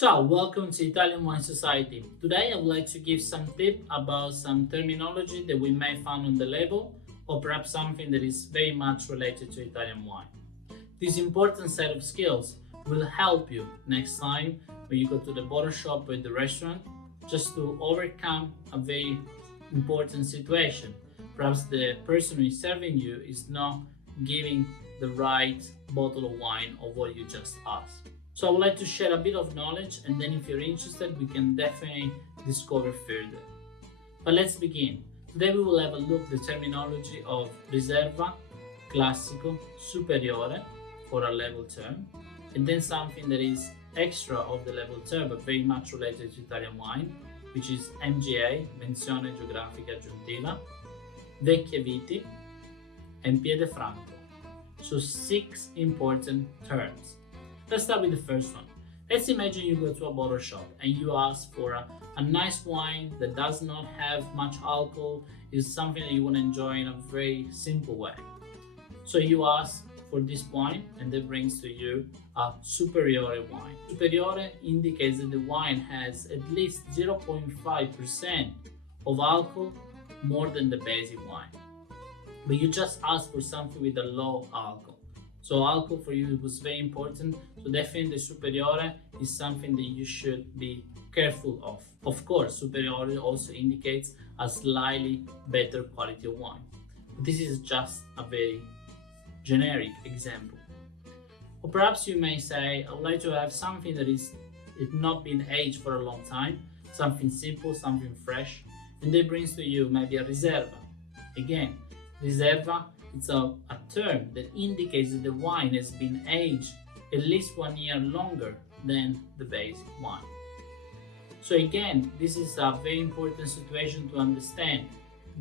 Ciao, welcome to Italian Wine Society. Today I would like to give some tip about some terminology that we may find on the label or perhaps something that is very much related to Italian wine. This important set of skills will help you next time when you go to the bottle shop or the restaurant just to overcome a very important situation. Perhaps the person who is serving you is not giving the right bottle of wine of what you just asked. So I would like to share a bit of knowledge, and then if you're interested, we can definitely discover further. But let's begin. Today we will have a look at the terminology of Riserva, Classico, Superiore for a level term, and then something that is extra of the level term but very much related to Italian wine, which is MGA, Menzione Geografica Aggiuntiva, Vecchie Viti, and Piede Franco. So 6 important terms. Let's start with the first one. Let's imagine you go to a bottle shop and you ask for a nice wine that does not have much alcohol, is something that you want to enjoy in a very simple way. So you ask for this wine and that brings to you a Superiore wine. Superiore indicates that the wine has at least 0.5% of alcohol more than the basic wine. But you just ask for something with a low alcohol. So alcohol for you was very important, so definitely Superiore is something that you should be careful of. Of course, Superiore also indicates a slightly better quality of wine. But this is just a very generic example. Or perhaps you may say, I would like to have something that is not been aged for a long time, something simple, something fresh, and that brings to you maybe a Riserva. Again, Riserva, it's a term that indicates that the wine has been aged at least 1 year longer than the basic wine. So again, this is a very important situation to understand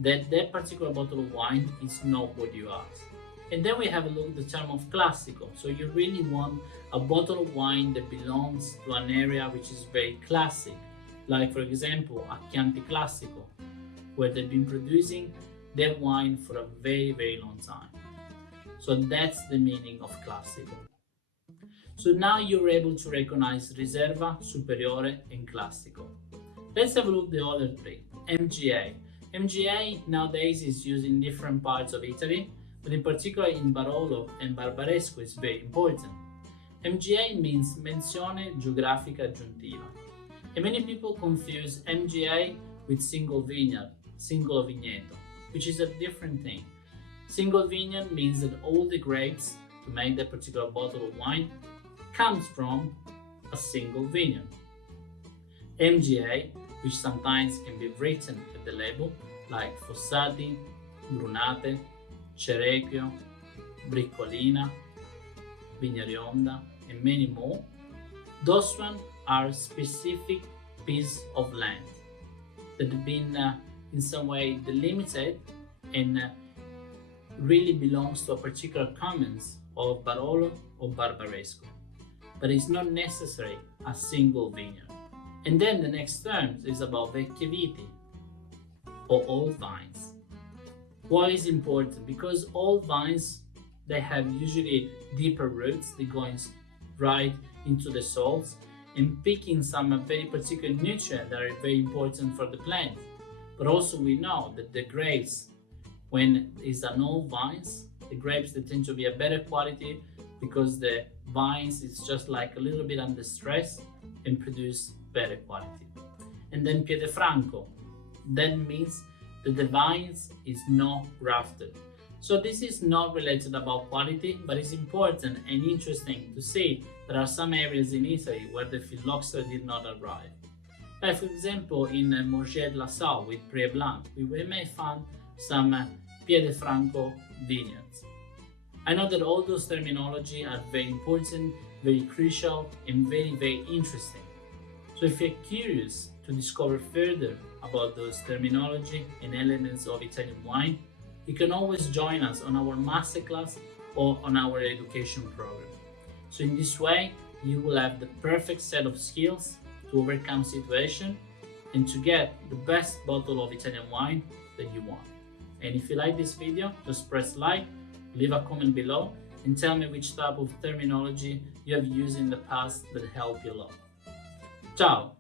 that that particular bottle of wine is not what you ask. And then we have a look at the term of Classico. So you really want a bottle of wine that belongs to an area which is very classic, like for example a Chianti Classico, where they've been producing that wine for a very long time. So that's the meaning of Classico. So now you're able to recognize Riserva, Superiore, and Classico. Let's have a look at the other three. MGA. MGA nowadays is used in different parts of Italy, but in particular in Barolo and Barbaresco is very important. MGA means Menzione Geografica Aggiuntiva. And many people confuse MGA with single vineyard, single vigneto, which is a different thing. Single vineyard means that all the grapes to make that particular bottle of wine comes from a single vineyard. MGA, which sometimes can be written at the label, like Fossati, Brunate, Cerechio, Briccolina, Vignarionda, and many more, those ones are specific pieces of land that have been in some way delimited and really belongs to a particular commons of Barolo or Barbaresco, but it's not necessarily a single vineyard. And then the next term is about Vecchie Viti or old vines. Why is important? Because old vines, they have usually deeper roots, they go right into the soils and picking some very particular nutrients that are very important for the plant. But also we know that the grapes, when it's an old vines, the grapes they tend to be a better quality because the vines is just like a little bit under stress and produce better quality. And then Piede Franco, that means that the vines is not grafted. So this is not related about quality, but it's important and interesting to see there are some areas in Italy where the phylloxera did not arrive. Like for example in Morges de la Salle with Pré Blanc, we may find some Piede Franco vineyards. I know that all those terminology are very important, very crucial, and very interesting. So if you're curious to discover further about those terminology and elements of Italian wine, you can always join us on our masterclass or on our education program. So in this way, you will have the perfect set of skills to overcome situation and to get the best bottle of Italian wine that you want. And if you like this video, just press like, leave a comment below, and tell me which type of terminology you have used in the past that helped you a lot. Ciao!